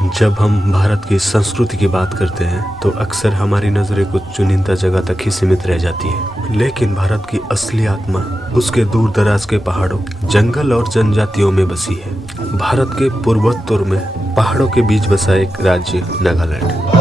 जब हम भारत की संस्कृति की बात करते हैं तो अक्सर हमारी नजरें कुछ चुनिंदा जगह तक ही सीमित रह जाती है, लेकिन भारत की असली आत्मा उसके दूर दराज के पहाड़ों, जंगल और जनजातियों में बसी है। भारत के पूर्वोत्तर में पहाड़ों के बीच बसा एक राज्य नागालैंड।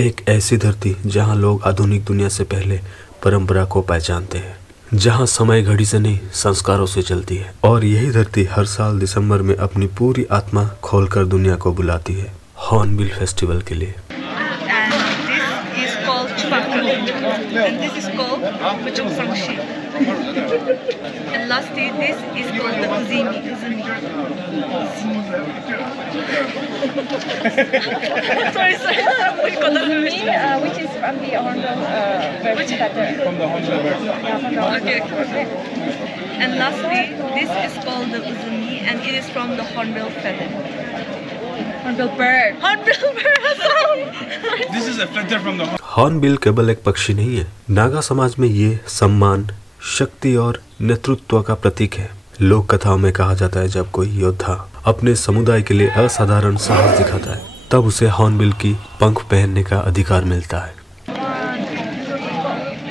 एक ऐसी धरती जहां लोग आधुनिक दुनिया से पहले परंपरा को पहचानते हैं, जहां समय घड़ी से नहीं संस्कारों से चलती है। और यही धरती हर साल दिसंबर में अपनी पूरी आत्मा खोलकर दुनिया को बुलाती है हॉर्नबिल फेस्टिवल के लिए। And this is called Bajong Sangshi. And lastly, this is called the Uzimi. sorry. Uzimi, which is from the Hornbill bird feather. From the Hornbill bird. Yeah, from the Hornbill. Okay. And lastly, this is called the Uzumi, and it is from the Hornbill feather. Hornbill bird. Hornbill bird. This is a feather from the hornbill केवल एक पक्षी नहीं है, नागा समाज में ये सम्मान, शक्ति और नेतृत्व का प्रतीक है। लोक कथाओं में कहा जाता है जब कोई योद्धा अपने समुदाय के लिए असाधारण साहस दिखाता है, तब उसे हॉर्नबिल की पंख पहनने का अधिकार मिलता है।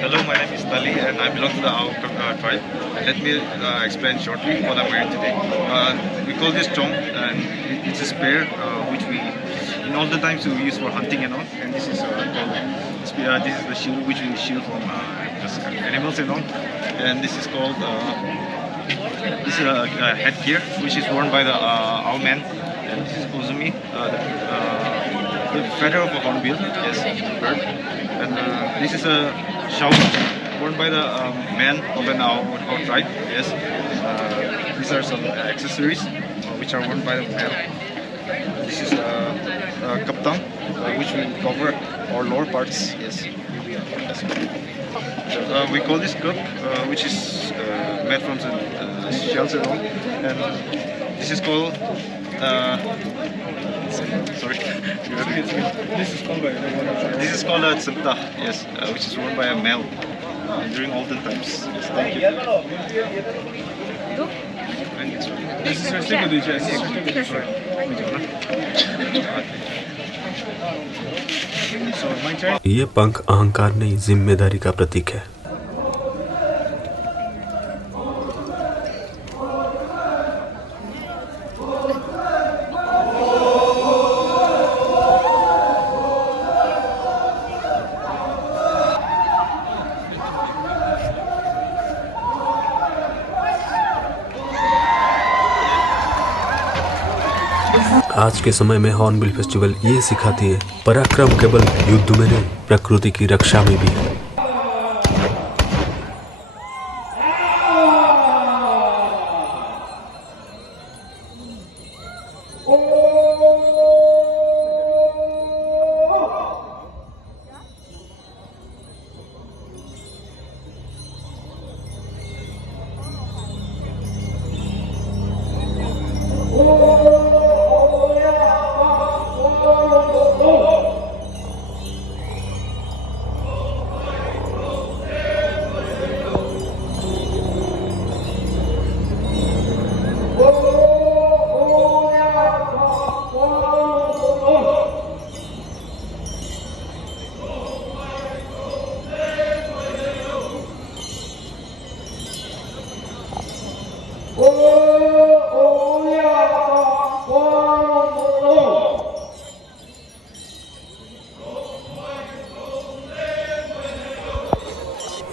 Hello, my name is Tali and I belong to the Ao tribe. Let me explain shortly what I'm wearing today. We call this chong and it's a spear which we in older times we use for hunting and all. And this is this is the shield which we shield from animals and all. And this is called this is a headgear which is worn by the Ao men. And this is Uzumi, the feather of a hornbill, yes, bird. And this is a shawl worn by the men of an Ao tribe, yes. These are some accessories which are worn by the men. kaptang, which will cover our lower parts. Yes. We call this cup, which is made from the shells and all, and this is called. Sorry. This is called by This is called a tsepta, yes, which is worn by a male during olden times. Yes, thank you. And it's This is stick with the chest. So my turn. ये पंख अहंकार नहीं, जिम्मेदारी का प्रतीक है। आज के समय में हॉर्नबिल फेस्टिवल ये सिखाती है, पराक्रम केवल युद्ध में नहीं, प्रकृति की रक्षा में भी है।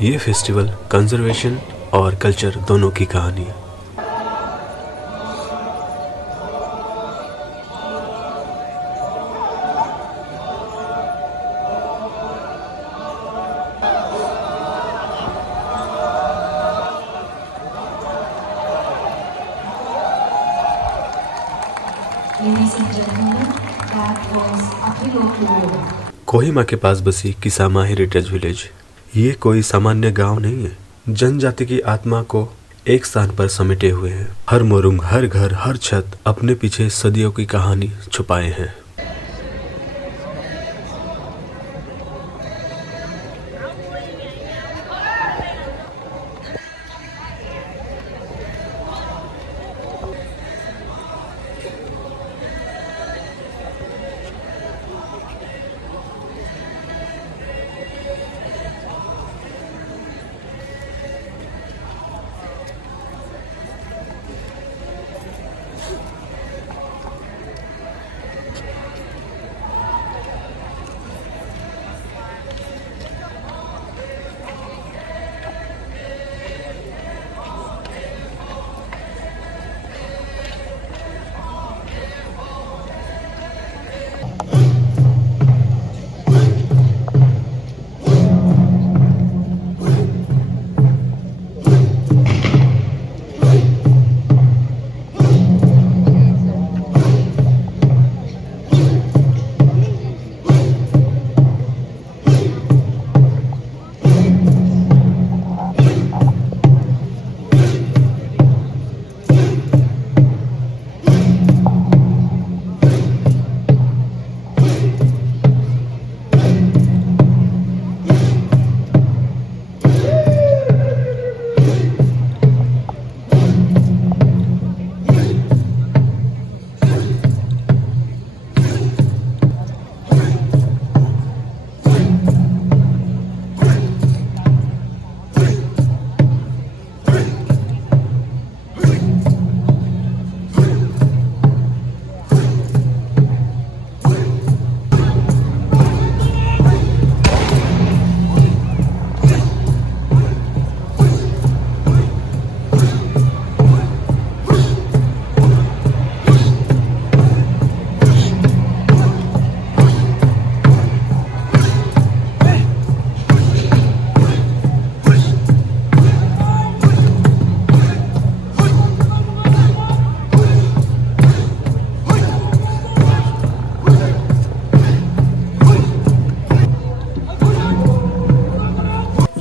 ये फेस्टिवल कंजर्वेशन और कल्चर दोनों की कहानी है। Ladies and gentlemen, that was Apollo Tour. Kohima के पास बसी किसामा हेरिटेज विलेज। ये कोई सामान्य गांव नहीं है, जनजाति की आत्मा को एक स्थान पर समेटे हुए हैं। हर मोरुंग, हर घर, हर छत अपने पीछे सदियों की कहानी छुपाए हैं।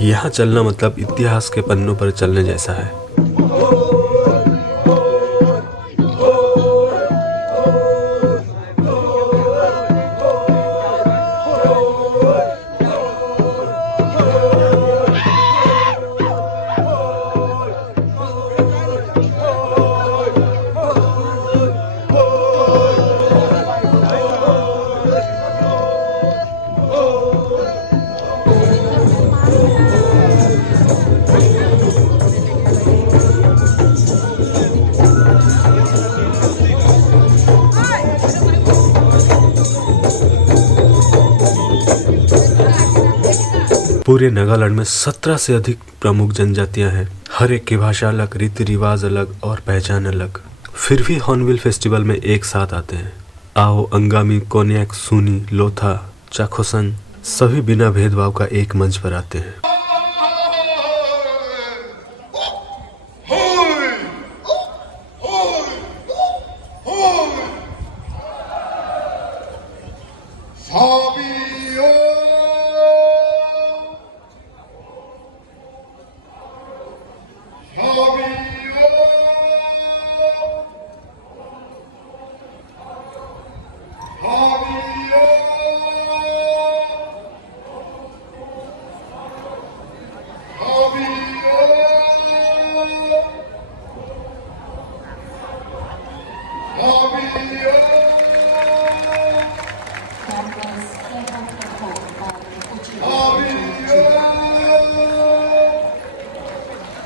यहाँ चलना मतलब इतिहास के पन्नों पर चलने जैसा है। पूरे नागालैंड में 17 से अधिक प्रमुख जनजातियां हैं। हर एक की भाषा अलग, रीति रिवाज अलग और पहचान अलग। फिर भी हॉर्नबिल फेस्टिवल में एक साथ आते हैं। आओ, अंगामी, कोन्याक, सूनी, लोथा, चाखोसन सभी बिना भेदभाव का एक मंच पर आते हैं।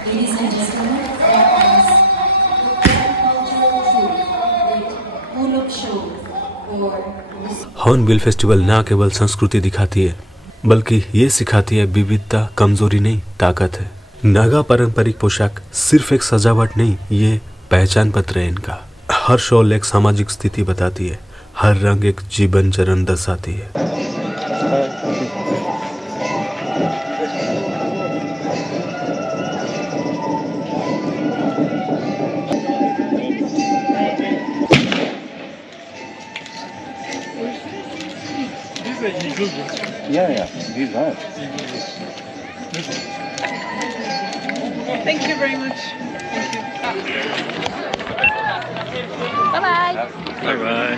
Ladies and gentlemen, that was cultural food with Pulok show for hornbill festival न केवल संस्कृति दिखाती है, बल्कि ये सिखाती है विविधता कमजोरी नहीं, ताकत है। नागा पारंपरिक पोशाक सिर्फ एक सजावट नहीं, ये पहचान पत्र है इनका। हर शॉल एक सामाजिक स्थिति बताती है, हर रंग एक जीवन चरण दर्शाती है। Thank you very much. Thank you. Bye-bye. Bye-bye.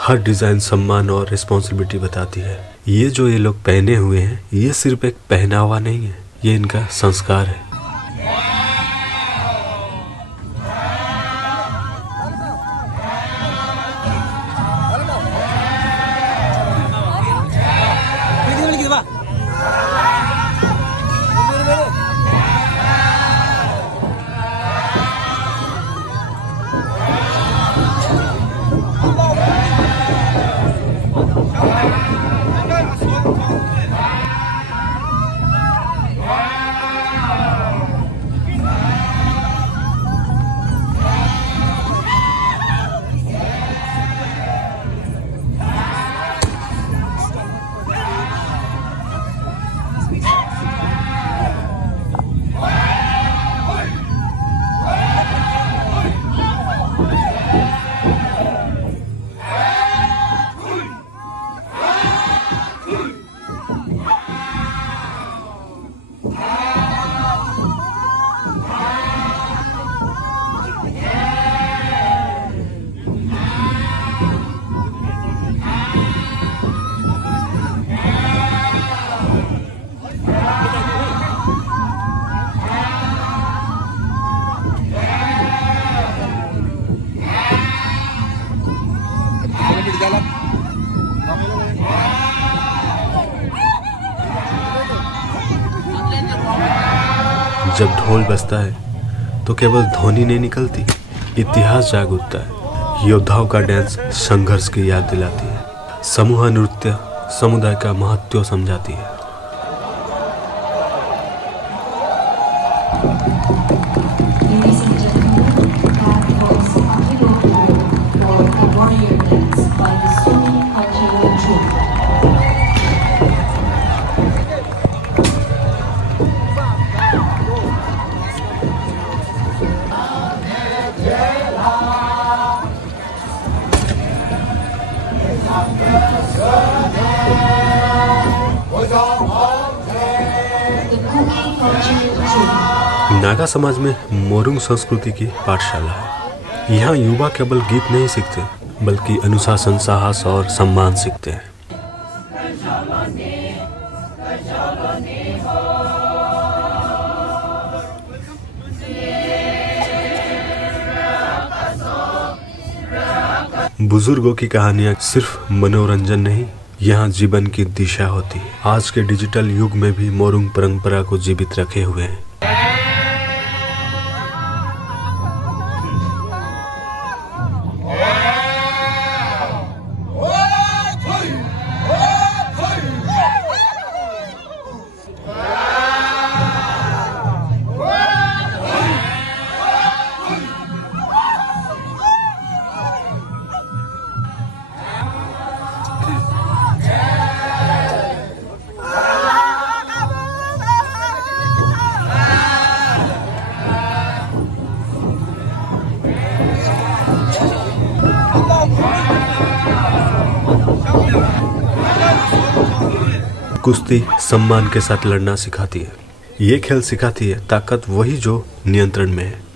हर डिजाइन सम्मान और रिस्पॉन्सिबिलिटी बताती है। ये जो ये लोग पहने हुए हैं, ये सिर्फ एक पहनावा नहीं है, ये इनका संस्कार है। जब ढोल बजता है तो केवल ध्वनि नहीं निकलती, इतिहास जाग उठता है। योद्धाओं का डांस संघर्ष की याद दिलाती है, समूह नृत्य समुदाय का महत्व समझाती है। Culture 2. नागा समाज में मोरुंग संस्कृति की पाठशाला है। यहाँ युवा केवल गीत नहीं सीखते बल्कि अनुशासन, साहस और सम्मान सीखते हैं। बुजुर्गों की कहानियां सिर्फ मनोरंजन नहीं, यहाँ जीवन की दिशा होती है। आज के डिजिटल युग में भी मोरुंग परंपरा को जीवित रखे हुए हैं। कुश्ती सम्मान के साथ लड़ना सिखाती है। ये खेल सिखाती है ताकत वही जो नियंत्रण में है।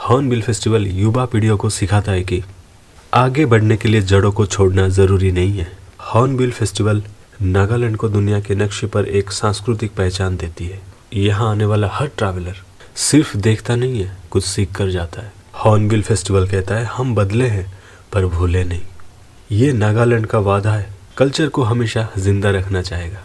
हॉर्नबिल फेस्टिवल युवा पीढ़ियों को सिखाता है कि आगे बढ़ने के लिए जड़ों को छोड़ना जरूरी नहीं है। हॉर्नबिल फेस्टिवल नागालैंड को दुनिया के नक्शे पर एक सांस्कृतिक पहचान देती है। यहाँ आने वाला हर ट्रैवलर सिर्फ देखता नहीं है, कुछ सीख कर जाता है। हॉर्नबिल फेस्टिवल कहता है हम बदले हैं पर भूले नहीं। ये नागालैंड का वादा है, कल्चर को हमेशा जिंदा रखना चाहेगा।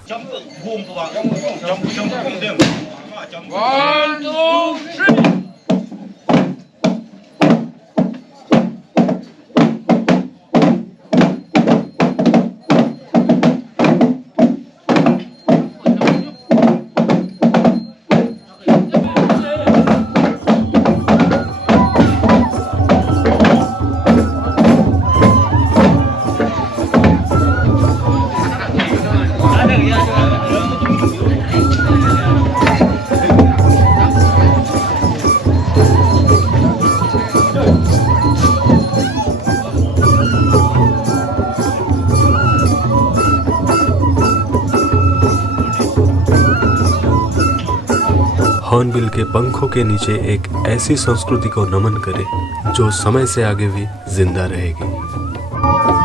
हॉर्नबिल के पंखों के नीचे एक ऐसी संस्कृति को नमन करे जो समय से आगे भी जिंदा रहेगी।